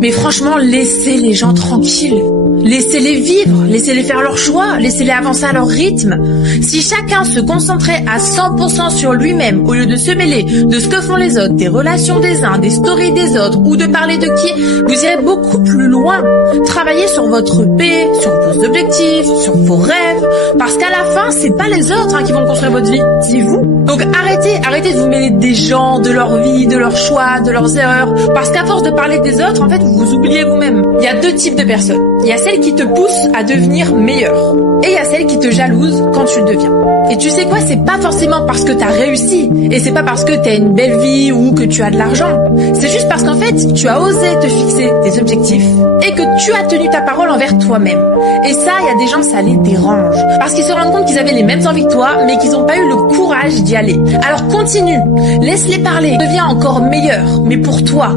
Mais franchement, laissez les gens tranquilles. Laissez-les vivre, laissez-les faire leurs choix, laissez-les avancer à leur rythme. Si chacun se concentrait à 100% sur lui-même au lieu de se mêler de ce que font les autres, des relations des uns, des stories des autres ou de parler de qui, vous irez beaucoup plus loin. Travaillez sur votre paix, sur vos objectifs, sur vos rêves, parce qu'à la fin, c'est pas les autres qui vont construire votre vie, c'est vous. Donc arrêtez de vous mêler des gens, de leur vie, de leurs choix, de leurs erreurs, parce qu'à force de parler des autres, en fait, vous vous oubliez vous-même. Il y a deux types de personnes. Il y a celles qui te poussent à devenir meilleur. Et il y a celles qui te jalousent quand tu le deviens. Et tu sais quoi, c'est pas forcément parce que t'as réussi. Et c'est pas parce que t'as une belle vie ou que tu as de l'argent. C'est juste parce qu'en fait, tu as osé te fixer des objectifs et que tu as tenu ta parole envers toi-même. Et ça, il y a des gens, ça les dérange. Parce qu'ils se rendent compte qu'ils avaient les mêmes envies que toi, mais qu'ils n'ont pas eu le courage d'y aller. Alors continue. Laisse-les parler. Deviens encore meilleur. Mais pour toi.